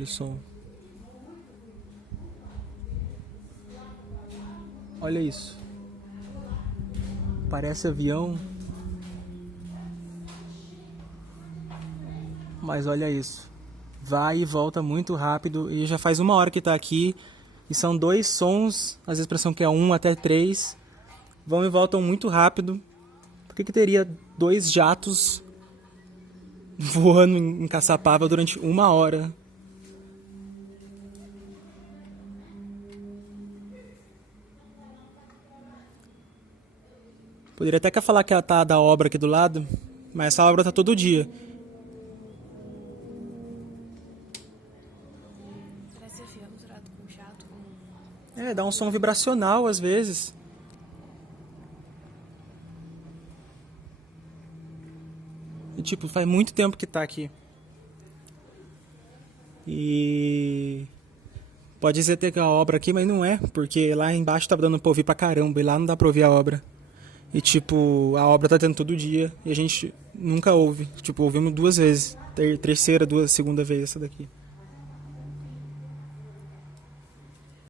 Olha o som. Olha isso. Parece avião. Mas olha isso. Vai e volta muito rápido. E já faz 1 hora que tá aqui. E são 2 sons. Às vezes a expressão que é 1 até 3. Vão e voltam muito rápido. Por que teria 2 jatos voando em Caçapava durante 1 hora? Poderia até falar que tá da obra aqui do lado. Mas essa obra tá todo dia. Parece avião misturado com jato. Dá um som vibracional às vezes. E tipo, faz muito tempo que tá aqui. E pode dizer ter a obra aqui, mas não é, porque lá embaixo tá dando pra ouvir pra caramba, e lá não dá pra ouvir a obra. E tipo, a obra tá tendo todo dia, e a gente nunca ouve. Tipo, ouvimos 2 vezes. Terceira, segunda vez essa daqui.